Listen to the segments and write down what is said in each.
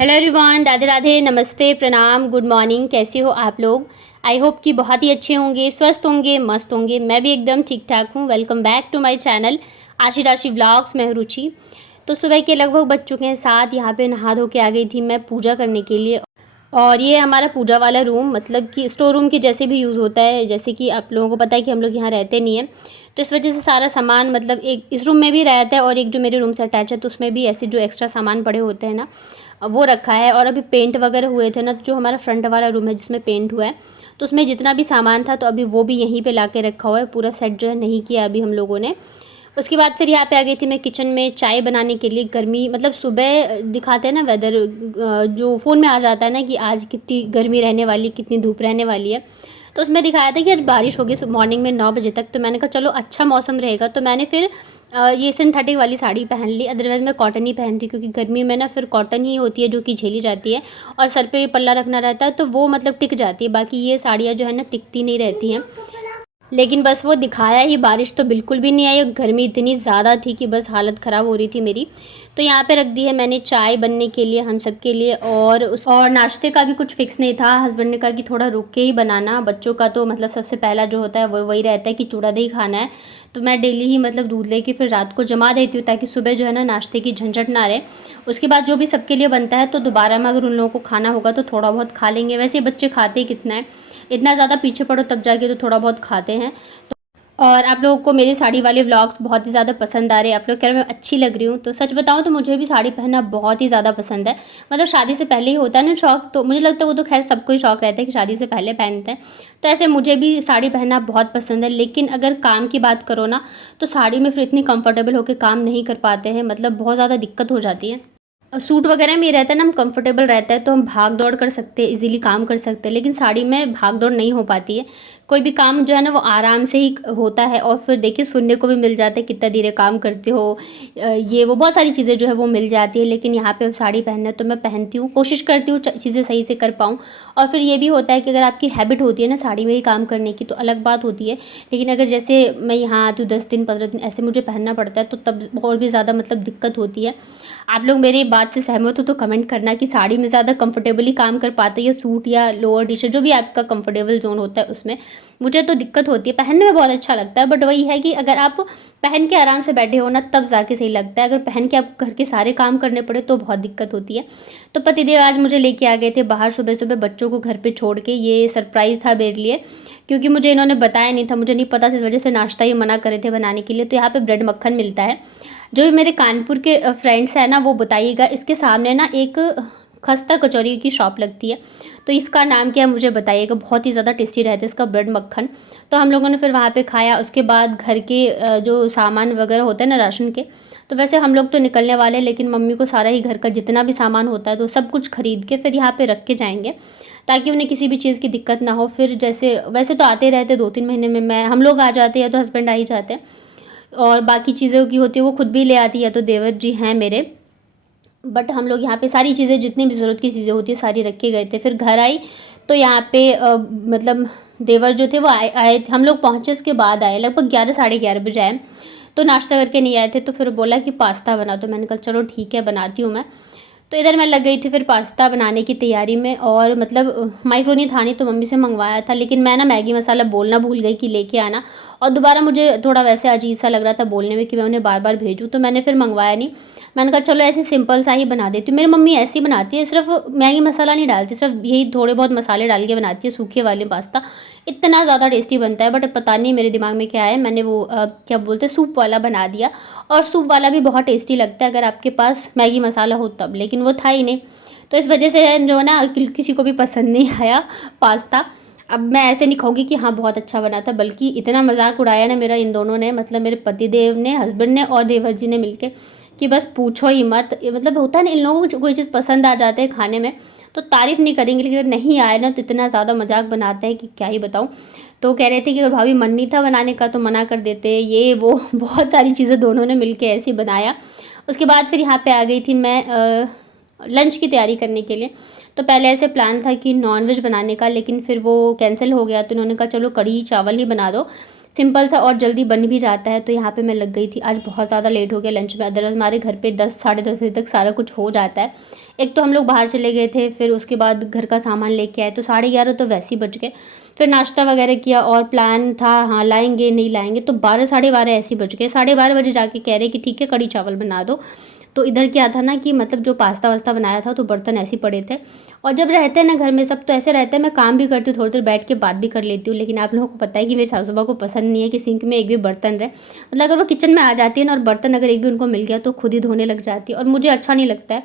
Hello everyone, Radhe Radhe, नमस्ते, प्रणाम, good morning. कैसे हो आप लोग? आई होप कि बहुत ही अच्छे होंगे, स्वस्थ होंगे, मस्त होंगे। मैं भी एकदम ठीक ठाक हूँ। Welcome back to my channel Aashi Rashi vlogs. मैं हूं रुचि। तो सुबह के लगभग बज चुके हैं 7। यहाँ पे नहा धो के आ गई थी मैं पूजा करने के लिए। और ये हमारा पूजा वाला रूम मतलब कि स्टोर रूम के जैसे भी यूज़ होता है। जैसे कि आप लोगों को पता है कि हम लोग यहाँ रहते नहीं हैं, तो इस वजह से सारा सामान मतलब एक इस रूम में भी रहता है और एक जो मेरे रूम से अटैच है तो उसमें भी ऐसे जो एक्स्ट्रा सामान पड़े होते हैं ना, वो रखा है। और अभी पेंट वगैरह हुए थे ना, जो हमारा फ्रंट वाला रूम है जिसमें पेंट हुआ है, तो उसमें जितना भी सामान था तो अभी वो भी यहीं पे ला के रखा हुआ है। पूरा सेट जो है नहीं किया अभी हम लोगों ने। उसके बाद फिर यहाँ पे आ गई थी मैं किचन में चाय बनाने के लिए। गर्मी मतलब सुबह दिखाते हैं ना वेदर, जो फ़ोन में आ जाता है ना कि आज कितनी गर्मी रहने वाली, कितनी धूप रहने वाली है। तो उसमें दिखाया था कि आज बारिश होगी मॉर्निंग में 9 बजे तक। तो मैंने कहा चलो अच्छा मौसम रहेगा, तो मैंने फिर ये सिंथेटिक वाली साड़ी पहन ली। अदरवाइज़ मैं कॉटन ही पहनती, क्योंकि गर्मी में ना फिर कॉटन ही होती है जो कि झेली जाती है। और सर पे भी पल्ला रखना रहता है तो वो मतलब टिक जाती है। बाकी ये साड़ियाँ जो है ना टिकती नहीं रहती हैं। लेकिन बस वो दिखाया ही, बारिश तो बिल्कुल भी नहीं आई। गर्मी इतनी ज़्यादा थी कि बस हालत ख़राब हो रही थी मेरी। तो यहाँ पे रख दी है मैंने चाय बनने के लिए हम सब के लिए। और नाश्ते का भी कुछ फिक्स नहीं था। हस्बैंड ने कहा कि थोड़ा रुक के ही बनाना। बच्चों का तो मतलब सबसे पहला जो होता है वो वही रहता है कि चूड़ा दही खाना है। तो मैं डेली ही मतलब दूध लेके फिर रात को जमा देती हूँ, ताकि सुबह जो है ना नाश्ते की झंझट ना रहे। उसके बाद जो भी सबके लिए बनता है तो दोबारा में अगर उन लोगों को खाना होगा तो थोड़ा बहुत खा लेंगे। वैसे ये बच्चे खाते ही कितना है, इतना ज़्यादा पीछे पड़ो तब जाके तो थोड़ा बहुत खाते हैं। और आप लोगों को मेरी साड़ी वाले व्लॉग्स बहुत ही ज़्यादा पसंद आ रहे हैं। आप लोग कह रहे हैं मैं अच्छी लग रही हूँ। तो सच बताऊँ तो मुझे भी साड़ी पहनना बहुत ही ज़्यादा पसंद है। मतलब शादी से पहले ही होता है ना शौक, तो मुझे लगता है वो तो खैर सबको ही शौक रहता है कि शादी से पहले पहनते हैं। तो ऐसे मुझे भी साड़ी पहनना बहुत पसंद है। लेकिन अगर काम की बात करो ना, तो साड़ी में फिर इतनी कंफर्टेबल होकर काम नहीं कर पाते हैं। मतलब बहुत ज़्यादा दिक्कत हो जाती है। सूट वगैरह में ये रहता है ना, हम कंफर्टेबल रहता है तो हम भाग दौड़ कर सकते हैं, इजीली काम कर सकते हैं। लेकिन साड़ी में भाग दौड़ नहीं हो पाती है। कोई भी काम जो है ना वो आराम से ही होता है। और फिर देखिए सुनने को भी मिल जाता है कितना धीरे काम करते हो, ये वो बहुत सारी चीज़ें जो है वो मिल जाती है। लेकिन यहाँ पे साड़ी पहनना तो मैं पहनती हूँ, कोशिश करती हूँ चीज़ें सही से कर पाऊँ। और फिर ये भी होता है कि अगर आपकी हैबिट होती है ना साड़ी में ही काम करने की तो अलग बात होती है। लेकिन अगर जैसे मैं यहाँ आती हूँ 10 दिन 15 दिन ऐसे मुझे पहनना पड़ता है, तो तब और भी ज़्यादा मतलब दिक्कत होती है। आप लोग मेरी बात से सहमत हो तो कमेंट करना कि साड़ी में ज़्यादा कंफर्टेबली काम कर पाते हो या सूट या लोअर टी शर्ट, जो भी आपका कंफर्टेबल जोन होता है उसमें। मुझे तो दिक्कत होती है, पहनने में बहुत अच्छा लगता है, बट वही है कि अगर आप पहन के आराम से बैठे हो ना तब जाके सही लगता है। अगर पहन के आप घर के सारे काम करने पड़े तो बहुत दिक्कत होती है। तो पतिदेव आज मुझे लेके आ गए थे बाहर सुबह सुबह बच्चों को घर पे छोड़ के। ये सरप्राइज़ था मेरे लिए, क्योंकि मुझे इन्होंने बताया नहीं था, मुझे नहीं पता था, इस वजह से नाश्ता ही मना करे थे बनाने के लिए। तो यहाँ पे ब्रेड मक्खन मिलता है। जो भी मेरे कानपुर के फ्रेंड्स हैं ना वो बताइएगा, इसके सामने ना एक खस्ता कचौरी की शॉप लगती है, तो इसका नाम क्या है मुझे बताइएगा। बहुत ही ज़्यादा टेस्टी रहता है इसका ब्रेड मक्खन। तो हम लोगों ने फिर वहाँ पे खाया। उसके बाद घर के जो सामान वगैरह होते हैं ना राशन के, तो वैसे हम लोग तो निकलने वाले हैं, लेकिन मम्मी को सारा ही घर का जितना भी सामान होता है तो सब कुछ खरीद के फिर यहाँ पे रख के जाएंगे, ताकि उन्हें किसी भी चीज़ की दिक्कत ना हो। फिर जैसे वैसे तो आते रहते 2-3 महीने में मैं हम लोग आ जाते हैं, तो हस्बैंड आ ही जाते हैं। और बाकी चीज़ों की होती है वो खुद भी ले आती है, तो देवर जी हैं मेरे। बट हम लोग यहाँ पे सारी चीज़ें जितनी भी ज़रूरत की चीज़ें होती है सारी रख के गए थे। फिर घर आई तो यहाँ पे मतलब देवर जो थे वो आए थे। हम लोग पहुँचे उसके बाद आए, लगभग 11 साढ़े 11 बजे आए। तो नाश्ता करके नहीं आए थे, तो फिर बोला कि पास्ता बना। तो मैंने कहा चलो ठीक है बनाती हूँ मैं। तो इधर मैं लग गई थी फिर पास्ता बनाने की तैयारी में। और मतलब माइक्रोनी था नहीं तो मम्मी से मंगवाया था, लेकिन मैं ना मैगी मसाला बोलना भूल गई कि लेके आना। और दोबारा मुझे थोड़ा वैसे अजीब सा लग रहा था बोलने में कि मैं उन्हें बार बार भेजूँ, तो मैंने फिर मंगवाया नहीं। मैंने कहा चलो ऐसे सिंपल सा ही बना देती हूँ। मेरी मम्मी ऐसे ही बनाती है, सिर्फ मैगी मसाला नहीं डालती, सिर्फ यही थोड़े बहुत मसाले डाल के बनाती है सूखे वाले पास्ता। इतना ज़्यादा टेस्टी बनता है। बट पता नहीं मेरे दिमाग में क्या है, मैंने वो क्या बोलते हैं सूप वाला बना दिया। और सूप वाला भी बहुत टेस्टी लगता है अगर आपके पास मैगी मसाला हो तब, लेकिन वो था ही नहीं। तो इस वजह से जो ना किसी को भी पसंद नहीं आया पास्ता। अब मैं ऐसे नहीं कहूँगी कि हाँ बहुत अच्छा बना था, बल्कि इतना मजाक उड़ाया ना मेरा इन दोनों ने, मतलब मेरे पतिदेव ने, हस्बैंड ने और देवर जी ने मिलके, कि बस पूछो ही मत। मतलब होता है ना इन लोगों को कोई चीज़ पसंद आ जाते हैं खाने में तो तारीफ़ नहीं करेंगे, लेकिन अगर नहीं आए ना तो इतना ज़्यादा मजाक बनाते हैं कि क्या ही बताऊँ। तो कह रहे थे कि अगर भाभी मन नहीं था बनाने का तो मना कर देते, ये वो बहुत सारी चीज़ें दोनों ने मिलके ऐसे ही बनाया। उसके बाद फिर यहाँ पे आ गई थी मैं लंच की तैयारी करने के लिए। तो पहले ऐसे प्लान था कि नॉनवेज बनाने का, लेकिन फिर वो कैंसिल हो गया। तो उन्होंने कहा चलो कढ़ी चावल ही बना दो, सिंपल सा और जल्दी बन भी जाता है। तो यहाँ पे मैं लग गई थी। आज बहुत ज़्यादा लेट हो गया लंच में, अदरवाइज़ हमारे घर पे 10 साढ़े 10 बजे तक सारा कुछ हो जाता है। एक तो हम लोग बाहर चले गए थे, फिर उसके बाद घर का सामान लेके आए तो 11:30 तो वैसे ही बज गए। फिर नाश्ता वगैरह किया और प्लान था हाँ लाएंगे नहीं लाएंगे, तो 12 साढ़े 12 ऐसे ही बज गए। 12:30 बजे जाके कह रहे कि ठीक है कड़ी चावल बना दो। तो इधर क्या था ना कि मतलब जो पास्ता वास्ता बनाया था तो बर्तन ऐसे ही पड़े थे। और जब रहते हैं ना घर में सब तो ऐसे रहता है, मैं काम भी करती हूँ, थोड़ी देर बैठ के बात भी कर लेती हूँ, लेकिन आप लोगों को पता है कि मेरी सासू माँ को पसंद नहीं है कि सिंक में एक भी बर्तन रहे। मतलब अगर वो किचन में आ जाती है ना और बर्तन अगर एक भी उनको मिल गया तो खुद ही धोने लग जाती है। और मुझे अच्छा नहीं लगता है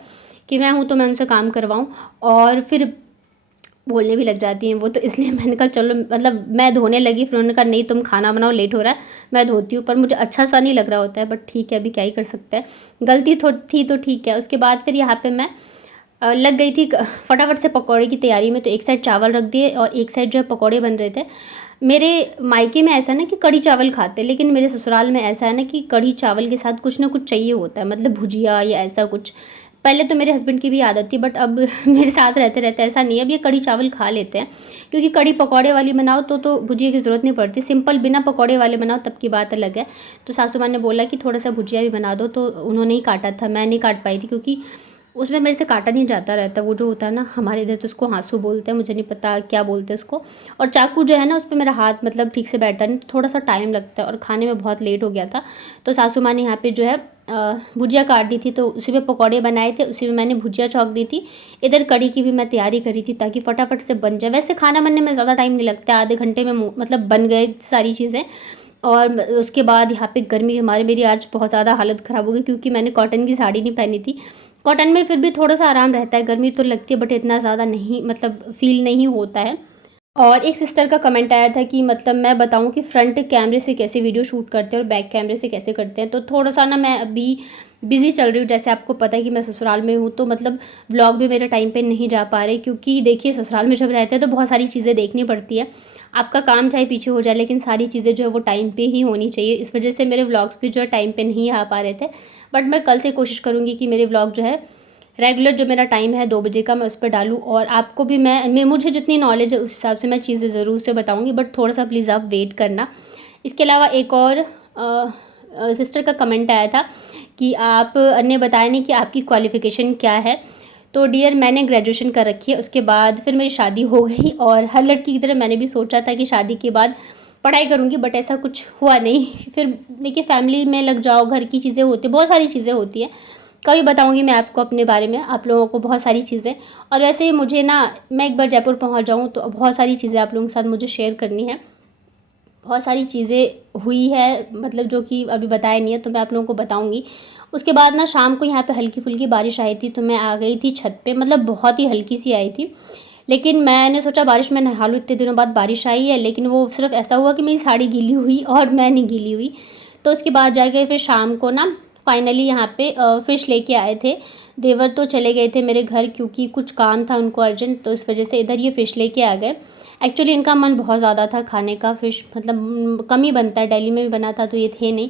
कि मैं हूँ तो मैं उनसे काम करवाऊँ और फिर बोलने भी लग जाती हैं वो। तो इसलिए मैंने कहा चलो, मतलब मैं धोने लगी, फिर उन्होंने कहा नहीं तुम खाना बनाओ, लेट हो रहा है, मैं धोती हूँ। पर मुझे अच्छा सा नहीं लग रहा होता है, बट ठीक है अभी क्या ही कर सकते हैं, गलती थी तो ठीक है। उसके बाद फिर यहाँ पे मैं लग गई थी फटाफट से पकौड़े की तैयारी में। तो एक साइड चावल रख दिए और एक साइड जो है पकौड़े बन रहे थे। मेरे मायके में ऐसा ना कि कड़ी चावल खाते हैं, लेकिन मेरे ससुराल में ऐसा है ना कि कड़ी चावल के साथ कुछ ना कुछ चाहिए होता है, मतलब भुजिया या ऐसा कुछ। पहले तो मेरे हस्बैंड की भी आदत थी, बट अब मेरे साथ रहते रहते ऐसा नहीं है, अब ये कड़ी चावल खा लेते हैं। क्योंकि कड़ी पकौड़े वाली बनाओ तो भुजिया की ज़रूरत नहीं पड़ती, सिंपल बिना पकौड़े वाले बनाओ तब की बात अलग है। तो सासू माँ ने बोला कि थोड़ा सा भुजिया भी बना दो, तो उन्होंने ही काटा था, मैं नहीं काट पाई थी क्योंकि उसमें मेरे से काटा नहीं जाता रहता। वो जो होता है ना हमारे इधर तो उसको हाँसू बोलते हैं, मुझे नहीं पता क्या बोलते हैं उसको। और चाकू जो है ना उस पर मेरा हाथ मतलब ठीक से बैठता नहीं, तो थोड़ा सा टाइम लगता है और खाने में बहुत लेट हो गया था। तो सासू माँ ने यहाँ पे जो है भुजिया काट दी थी, तो उसी में पकौड़े बनाए थे, उसी में मैंने भुजिया चौंक दी थी। इधर कड़ी की भी मैं तैयारी करी थी ताकि फटाफट से बन जाए। वैसे खाना बनने में ज़्यादा टाइम नहीं लगता, आधे घंटे में मतलब बन गए सारी चीज़ें। और उसके बाद यहाँ पे गर्मी हमारे मेरी आज बहुत ज़्यादा हालत ख़राब हो गई क्योंकि मैंने कॉटन की साड़ी नहीं पहनी थी। कॉटन में फिर भी थोड़ा सा आराम रहता है, गर्मी तो लगती है बट इतना ज़्यादा नहीं, मतलब फ़ील नहीं होता है। और एक सिस्टर का कमेंट आया था कि मतलब मैं बताऊं कि फ्रंट कैमरे से कैसे वीडियो शूट करते हैं और बैक कैमरे से कैसे करते हैं। तो थोड़ा सा ना मैं अभी बिज़ी चल रही हूँ, जैसे आपको पता है कि मैं ससुराल में हूँ, तो मतलब व्लॉग भी मेरे टाइम पे नहीं जा पा रहे क्योंकि देखिए ससुराल में जब रहते हैं तो बहुत सारी चीज़ें देखनी पड़ती है। आपका काम चाहे पीछे हो जाए लेकिन सारी चीज़ें जो है वो टाइम पे ही होनी चाहिए। इस वजह से मेरे व्लॉग्स भी जो है टाइम पे नहीं आ पा रहे थे। बट मैं कल से कोशिश करूँगी कि मेरे व्लॉग जो है रेगुलर जो मेरा टाइम है 2 बजे का मैं उस पर डालूँ। और आपको भी मैं मुझे जितनी नॉलेज है उस हिसाब से मैं चीज़ें ज़रूर से बताऊँगी, बट थोड़ा सा प्लीज़ आप वेट करना। इसके अलावा एक और सिस्टर का कमेंट आया था कि आप ने बताया नहीं कि आपकी क्वालिफ़िकेशन क्या है। तो डियर मैंने ग्रेजुएशन कर रखी है, उसके बाद फिर मेरी शादी हो गई। और हर लड़की की तरह मैंने भी सोचा था कि शादी के बाद पढ़ाई करूँगी, बट ऐसा कुछ हुआ नहीं। फिर देखिए फैमिली में लग जाओ, घर की चीज़ें होती हैं, बहुत सारी चीज़ें होती हैं। कभी बताऊँगी मैं आपको अपने बारे में, आप लोगों को बहुत सारी चीज़ें। और वैसे मुझे ना मैं एक बार जयपुर पहुँच जाऊँ तो बहुत सारी चीज़ें आप लोगों के साथ मुझे शेयर करनी है। बहुत सारी चीज़ें हुई है मतलब जो कि अभी बताया नहीं है, तो मैं आप लोगों को बताऊंगी। उसके बाद ना शाम को यहाँ पे हल्की फुल्की बारिश आई थी, तो मैं आ गई थी छत पे, मतलब बहुत ही हल्की सी आई थी। लेकिन मैंने सोचा बारिश में नहा लूँ, इतने दिनों बाद बारिश आई है, लेकिन वो सिर्फ ऐसा हुआ कि मेरी साड़ी गीली हुई और मैं नहीं गीली हुई। तो उसके बाद जाके फिर शाम को ना फाइनली यहाँ पे फ़िश लेके आए थे। देवर तो चले गए थे मेरे घर क्योंकि कुछ काम था उनको अर्जेंट, तो इस वजह से इधर ये फ़िश लेके आ गए। एक्चुअली इनका मन बहुत ज़्यादा था खाने का, फ़िश मतलब कम ही बनता है, दिल्ली में भी बना था तो ये थे नहीं।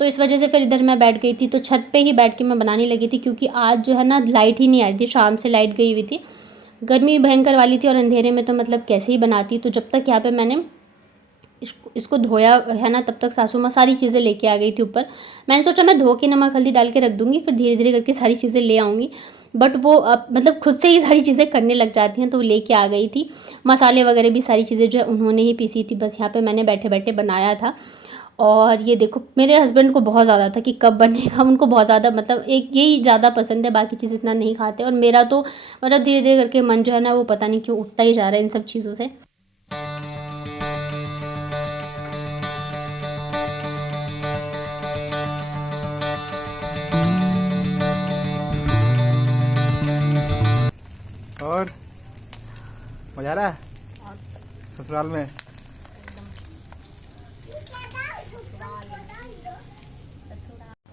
तो इस वजह से फिर इधर मैं बैठ गई थी, तो छत पे ही बैठ के मैं बनाने लगी थी क्योंकि आज जो है ना लाइट ही नहीं आ रही थी, शाम से लाइट गई हुई थी, गर्मी भयंकर वाली थी और अंधेरे में तो मतलब कैसे ही बनाती। तो जब तक यहाँ पे मैंने इसको धोया है ना, तब तक सासू माँ सारी चीज़ें लेके आ गई थी ऊपर। मैंने सोचा मैं धो के नमक हल्दी डाल के रख दूँगी, फिर धीरे धीरे करके सारी चीज़ें ले आऊँगी, बट वो अब मतलब खुद से ही सारी चीज़ें करने लग जाती हैं, तो वो लेके आ गई थी। मसाले वगैरह भी सारी चीज़ें जो है उन्होंने ही पीसी थी, बस यहाँ पे मैंने बैठे बैठे बनाया था। और ये देखो मेरे हस्बैंड को बहुत ज़्यादा था कि कब बनेगा, उनको बहुत ज़्यादा मतलब एक यही ज़्यादा पसंद है, बाकी चीज़ इतना नहीं खाते। और मेरा तो मतलब धीरे धीरे करके मन जो है ना वो पता नहीं क्यों उठता ही जा रहा है इन सब चीज़ों से। और मजा आ रहा है ससुराल में?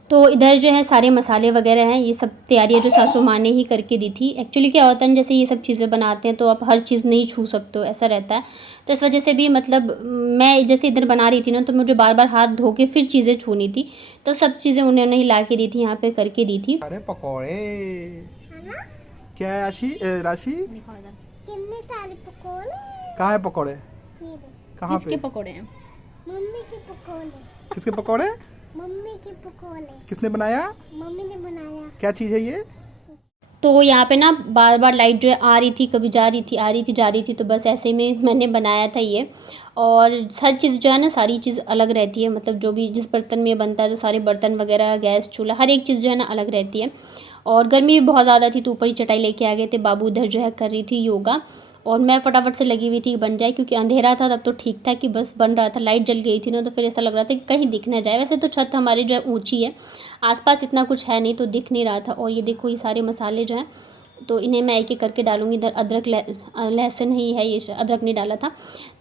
तो इधर जो है सारे मसाले वगैरह हैं, ये सब तैयारियाँ जो सासू माँ ने ही करके दी थी। एक्चुअली क्या होता है जैसे ये सब चीज़ें बनाते हैं तो आप हर चीज़ नहीं छू सकते हो, ऐसा रहता है। तो इस वजह से भी मतलब मैं जैसे इधर बना रही थी ना, तो मुझे बार बार हाथ धो के फिर चीज़ें छूनी थी, तो सब चीज़ें उन्होंने ही ला के दी थी, यहाँ पे करके दी थी। अरे पकौड़े क्या है राशि? कितने सारे पकौड़े? कहाँ है पकौड़े? कहाँ किसके पे? पकौड़े हैं? मम्मी के पकोड़े। किसके पकौड़े? मम्मी के पकोड़े। किसने बनाया? मम्मी ने बनाया। क्या चीज़ है ये? तो यहाँ पे ना बार बार लाइट जो है आ रही थी, कभी जा रही थी, आ रही थी, जा रही थी, तो बस ऐसे में मैंने बनाया था ये। और हर चीज़ जो है ना, सारी चीज़ अलग रहती है, मतलब जो भी जिस बर्तन में बनता है तो सारे बर्तन वगैरह, गैस चूल्हा, हर एक चीज़ जो है ना अलग रहती है। और गर्मी भी बहुत ज़्यादा थी तो ऊपर ही चटाई लेके आ गए थे। बाबू उधर जो है कर रही थी योगा और मैं फटाफट से लगी हुई थी कि बन जाए, क्योंकि अंधेरा था तब तो ठीक था कि बस बन रहा था। लाइट जल गई थी ना तो फिर ऐसा लग रहा था कि कहीं दिख ना जाए। वैसे तो छत हमारी जो है ऊंची है, आसपास इतना कुछ है नहीं तो दिख नहीं रहा था। और ये देखो ये सारे मसाले जो हैं तो इन्हें मैं एक एक करके डालूंगी। इधर अदरक लहसुन ही है, ये अदरक नहीं डाला था।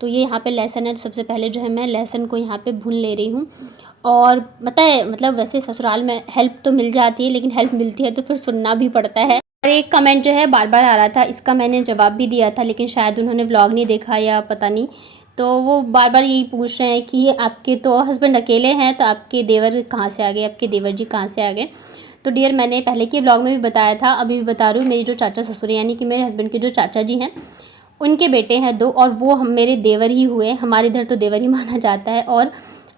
तो ये यहाँ पे लहसुन है, तो सबसे पहले जो है मैं लहसुन को यहाँ पे भून ले रही हूँ। और पता है मतलब वैसे ससुराल में हेल्प तो मिल जाती है, लेकिन हेल्प मिलती है तो फिर सुनना भी पड़ता है। और एक कमेंट जो है बार बार आ रहा था, इसका मैंने जवाब भी दिया था, लेकिन शायद उन्होंने व्लॉग नहीं देखा या पता नहीं। तो वो बार बार यही पूछ रहे हैं कि आपके तो हस्बैंड अकेले हैं, तो आपके देवर कहाँ से आ गए, आपके देवर जी कहाँ से आ गए। तो डियर, मैंने पहले के व्लॉग में भी बताया था, अभी भी बता रही हूँ। मेरी जो चाचा ससुर यानी कि मेरे हस्बैंड के जो चाचा जी हैं, उनके बेटे हैं 2 और वो हम मेरे देवर ही हुए। हमारे इधर तो देवर ही माना जाता है। और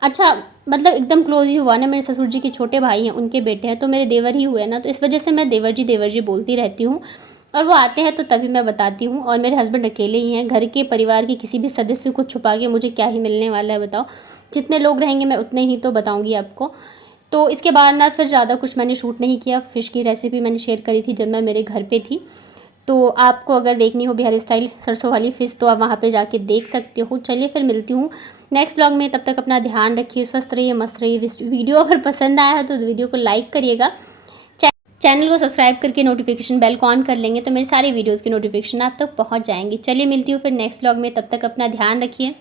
अच्छा मतलब एकदम क्लोज ही हुआ ना, मेरे ससुर जी के छोटे भाई हैं, उनके बेटे हैं, तो मेरे देवर ही हुए ना, तो इस वजह से मैं देवर जी बोलती रहती हूँ। और वो आते हैं तो तभी मैं बताती हूँ। और मेरे हस्बैंड अकेले ही हैं, घर के परिवार के किसी भी सदस्य को छुपा के मुझे क्या ही मिलने वाला है बताओ। जितने लोग रहेंगे मैं उतने ही तो बताऊँगी आपको। तो इसके बाद ना फिर ज़्यादा कुछ मैंने शूट नहीं किया। फ़िश की रेसिपी मैंने शेयर करी थी जब मैं मेरे घर पे थी। तो आपको अगर देखनी हो बिहारी स्टाइल सरसों वाली फ़िश तो आप वहाँ पे जाके देख सकते हो। चलिए फिर मिलती हूँ नेक्स्ट व्लॉग में, तब तक अपना ध्यान रखिए, स्वस्थ रहिए, मस्त रहिए। वीडियो अगर पसंद आया है तो वीडियो को लाइक करिएगा, चैनल को सब्सक्राइब करके नोटिफिकेशन बेल को ऑन कर लेंगे तो मेरे सारे वीडियोज़ की नोटिफिकेशन आप तक पहुँच जाएंगी। चलिए मिलती हूँ फिर नेक्स्ट व्लॉग में, तब तक अपना ध्यान रखिए।